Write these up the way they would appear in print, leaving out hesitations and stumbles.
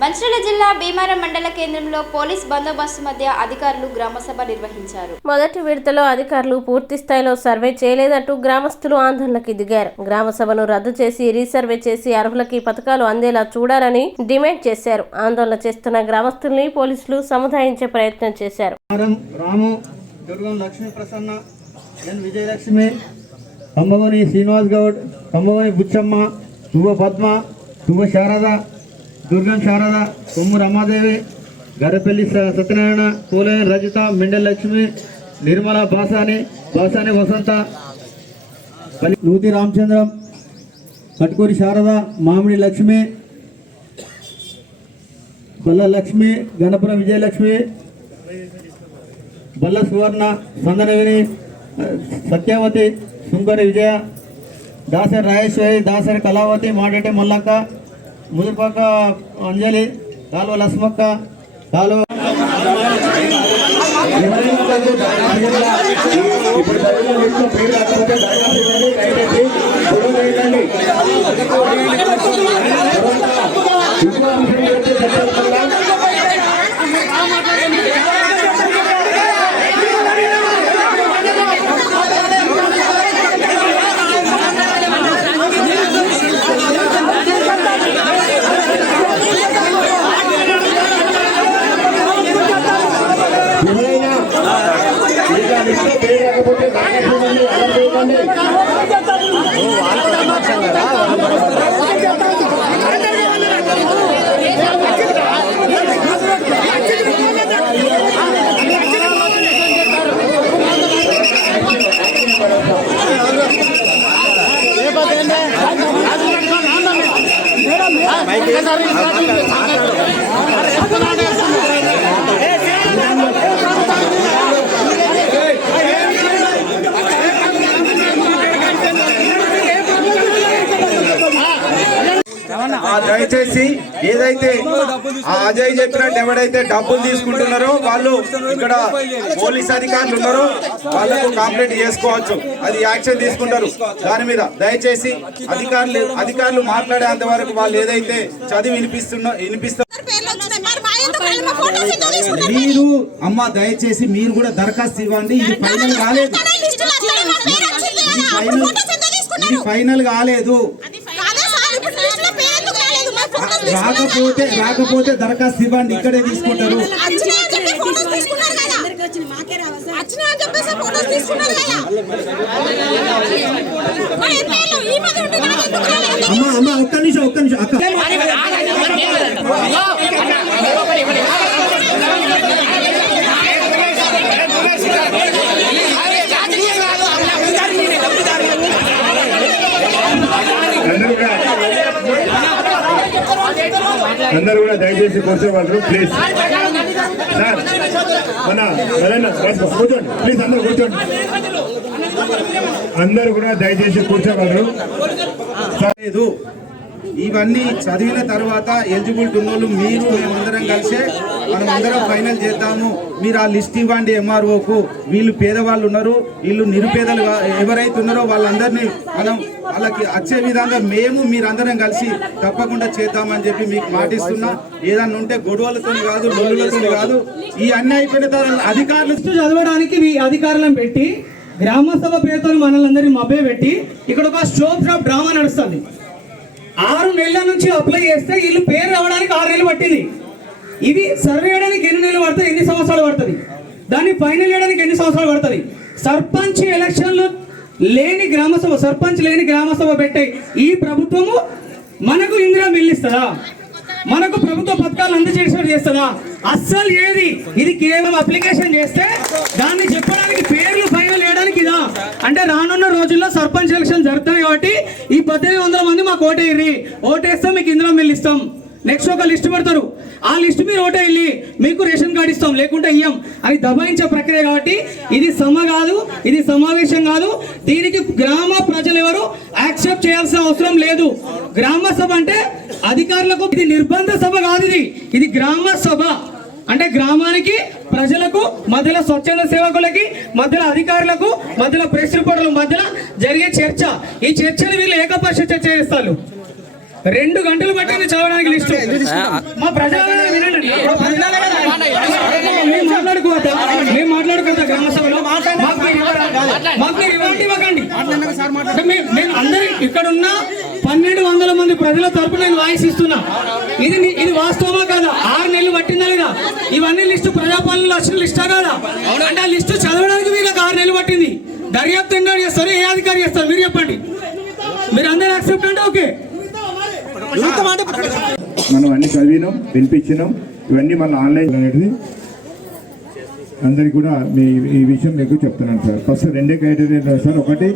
మంచిర్యాల జిల్లా భీమారం మండల కేంద్రంలో పోలీస్ బందోబస్తు మధ్య అధికారులు గ్రామసభ నిర్వహించారు. మొదటి విడతలో అధికారులు పూర్తి స్థాయిలో సర్వే చేయలేదంటూ గ్రామస్తులు ఆందోళనకి దిగారు. గ్రామసభను రద్దు చేసి రీసర్వే చేసి అర్హులకి పథకాలు అందేలా చూడాలని డిమాండ్ చేశారు. ఆందోళన చేస్తున్న గ్రామస్తుల్ని పోలీసులు సముదాయించే ప్రయత్నం చేశారు. రాము, దుర్గం లక్ష్మీ ప్రసన్న, ఎన్ విజయలక్ష్మి, కంబవని శ్రీనివాస్ గౌడ్, కంబవని బుచ్చమ్మ, తువ్వ పద్మ, తువ్వ శారద, దుర్గం శారద, కొమ్ము రమాదేవి, గరపల్లి సత్యనారాయణ, పూలే రజిత, మెండల్ లక్ష్మి, నిర్మల బాసాని, బాసాని వసంత, నూతి రామచంద్రం, కట్కూరి శారద, మామిడి లక్ష్మి, బల్ల లక్ష్మి, గణపురం విజయలక్ష్మి, బల్ల సువర్ణ, సందనవిని, సత్యావతి, సుంకరి విజయ, దాసరి రాజేశ్వరి, దాసరి కళావతి, మాడటి మల్లక్క, ముదురుపాక అంజలి, కాలువ లస్మక్క, కాలువ దయచేసి ఏదైతే అజయ్ చెప్పినట్టు ఎవరైతే డబ్బులు తీసుకుంటున్నారో వాళ్ళు ఇక్కడ పోలీస్ అధికారులు ఉన్నారో వాళ్ళకు కంప్లైంట్ చేసుకోవచ్చు, అది యాక్షన్ తీసుకుంటారు. దాని మీద దయచేసి అధికారులు మాట్లాడేంత వరకు వాళ్ళు ఏదైతే చదివి వినిపిస్తారు మీరు అమ్మ దయచేసి మీరు కూడా దరఖాస్తు ఇవ్వండి. ఇది ఫైనల్ కాలేదు. రాకపోతే దరఖాస్తు ఇవ్వండి, ఇక్కడే తీసుకుంటారు. అమ్మ ఒక్క నిమిషం అక్క అందరూ కూడా దయచేసి కూర్చోగలరు ప్లీజ్. సార్ కూర్చోండి ప్లీజ్, అందరూ కూర్చోండి. అందరూ కూడా దయచేసి కూర్చోగలరు. ఇవన్నీ చదివిన తర్వాత ఎలిజిబిలిటీ ఉన్నోళ్ళు మీరు మేమందరం కలిసి మనం అందరం ఫైనల్ చేద్దాము. మీరు ఆ లిస్ట్ ఇవ్వండి ఎంఆర్ఓకు. వీళ్ళు పేదవాళ్ళు ఉన్నారు, వీళ్ళు నిరుపేదలు ఎవరైతే ఉన్నారో వాళ్ళందరినీ మనం వాళ్ళకి వచ్చే విధంగా మీరందరం కలిసి తప్పకుండా చేద్దామని చెప్పి మీకు మాటిస్తున్నా. ఏదన్నా ఉంటే గొడవలతో కాదు, లొల్లులతో కాదు. ఈ అన్ని అయిపోయిన తర్వాత అధికారులు చదవడానికి అధికారులను పెట్టి గ్రామ సభ పేరుతో మనల్ని మభ్య పెట్టి ఇక్కడ ఒక స్టోప్ డ్రాప్ డ్రామా నడుస్తుంది. 6 నెలల నుంచి అప్లై చేస్తే వీళ్ళు పేరు రావడానికి 6 నెలలు పట్టింది. ఇవి సర్వే చేయడానికి ఎన్ని నెలలు పడుతుంది, ఎన్ని సంవత్సరాలు పడుతుంది, దాన్ని ఫైనల్ చేయడానికి ఎన్ని సంవత్సరాలు పడుతుంది. సర్పంచ్ ఎలక్షన్లు లేని గ్రామసభ, సర్పంచ్ లేని గ్రామసభ పెట్టే ఈ ప్రభుత్వము మనకు ఇందిరా మిల్లిస్తుందా, మనకు ప్రభుత్వ పథకాలు అందజేసినట్టు చేస్తుందా? అస్సలు ఏది. ఇది కేవలం అప్లికేషన్ చేస్తే దాన్ని చెప్పడానికి పేర్లు ఫైనల్ చేయడానికి ఇదా అంటే రానున్న రోజుల్లో సర్పంచ్ ఎలక్షన్ జరుగుతాయి కాబట్టి ఈ 1800 మంది మాకు ఓటేయ్యి, ఓటేస్తే మీకు ఇందిరా మిల్లు ఇస్తాం. నెక్స్ట్ ఒక లిస్ట్ పెడతారు, ఆ లిస్ట్ మీరు ఓటేళ్ళి మీకు రేషన్ కార్డు ఇస్తాం, లేకుంటే ఇయ్యం అని దబాయించే ప్రక్రియ. కాబట్టి ఇది సమ కాదు, ఇది సమావేశం కాదు. దీనికి గ్రామ ప్రజలు ఎవరు యాక్సెప్ట్ చేయాల్సిన అవసరం లేదు. గ్రామ సభ అంటే అధికారులకు ఇది నిర్బంధ సభ కాదు, ఇది గ్రామ సభ. అంటే గ్రామానికి ప్రజలకు మధ్యలో స్వచ్ఛంద సేవకులకి మధ్యలో అధికారులకు మధ్యలో ప్రెస్ రిపోర్టర్ల మధ్యలో జరిగే చర్చ. ఈ చర్చలు వీళ్ళు ఏకపక్ష చర్చ చేస్తారు. 2 గంటలు పట్టింది చదవడానికి లిస్టు. మా ప్రజావాణి వినండి. మేము మాట్లాడుకోవద్దా గ్రామ సభలో? మాకు ఇవ్వండి, ఇవ్వకండి. నేను అందరి ఇక్కడ ఉన్న 1200 మంది ప్రజల తరపున నేను వాయిస్ ఇస్తున్నా. ఇది వాస్తవమా కాదా? 6 నెలలు పట్టిందా లేదా? ఇవన్నీ లిస్టు ప్రజాపాలనలో వచ్చిన లిస్టా కాదా? అంటే ఆ లిస్టు చదవడానికి వీళ్ళకి 6 నెలలు పట్టింది. దర్యాప్తు ఎంగా చేస్తారు, ఏ అధికారి చేస్తారు మీరు చెప్పండి. మీరు అందరూ యాక్సెప్ట్ అంటే ఓకే. మనం అన్ని చదివినాం, వినిపించినాం. ఇవన్నీ మన ఆన్లైన్ అనేది అందరికి కూడా ఈ విషయం మీకు చెప్తున్నాను సార్. First 2 criteria sir. ఒకటి,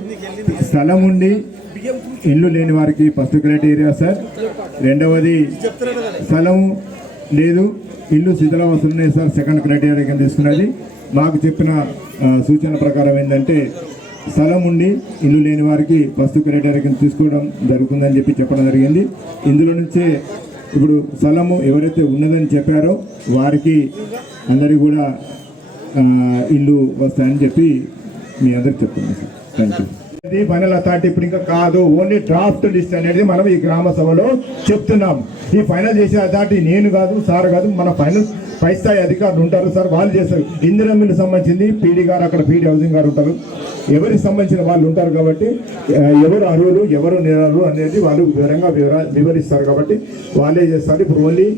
స్థలం ఉండి ఇల్లు లేని వారికి ఫస్ట్ క్రైటీరియా సార్. రెండవది, స్థలం లేదు ఇల్లు శిథిలావస్థలు ఉన్నాయి సార్, సెకండ్ క్రైటీరియా కింద తీసుకున్నది. మాకు చెప్పిన సూచన ప్రకారం ఏంటంటే స్థలం ఉండి ఇల్లు లేని వారికి ఫస్ట్ క్రైటీరియా కింద తీసుకోవడం జరుగుతుందని చెప్పడం జరిగింది. ఇందులో నుంచే ఇప్పుడు స్థలము ఎవరైతే ఉన్నదని చెప్పారో వారికి అందరికీ కూడా ఇల్లు వస్తాయని చెప్పి మీ అందరికి చెప్తున్నాను సార్. Thank you. ఇది ఫైనల్ అథారిటీ ఇప్పుడు ఇంకా కాదు, ఓన్లీ డ్రాఫ్ట్ లిస్ట్ అనేది మనం ఈ గ్రామ సభలో చెప్తున్నాం. ఈ ఫైనల్ చేసే అథారిటీ నేను కాదు, సార్ కాదు, మన ఫైనల్ పై స్థాయి అధికారులు ఉంటారు సార్, వాళ్ళు చేస్తారు. ఇందిరా మిల్లు సంబంధించింది పీడీ గారు, అక్కడ పీడీ హౌసింగ్ గారు ఉంటారు, ఎవరికి సంబంధించిన వాళ్ళు ఉంటారు కాబట్టి ఎవరు అర్హులు ఎవరు నిరర్హులు అనేది వాళ్ళు వివరిస్తారు కాబట్టి వాళ్ళే చేస్తారు. ఇప్పుడు ఓన్లీ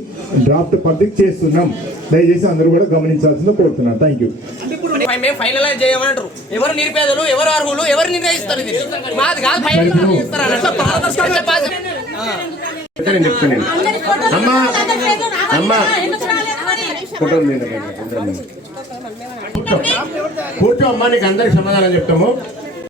డ్రాఫ్ట్ పబ్లిక్ చేస్తున్నాం, దయచేసి అందరూ కూడా గమనించాల్సిందో కోరుతున్నాను. Thank you. మేము ఫైనలైజ్ చేయమంటారు. ఎవరు నిరుపేదలు, ఎవరు అర్హులు, ఎవరు నిర్ణయిస్తారు? ఇది మాది కాదు. చెప్తాను అమ్మా అమ్మా ఫోటోలు కూర్చో అమ్మా, నీకు అందరికి సమాధానం చెప్తాము.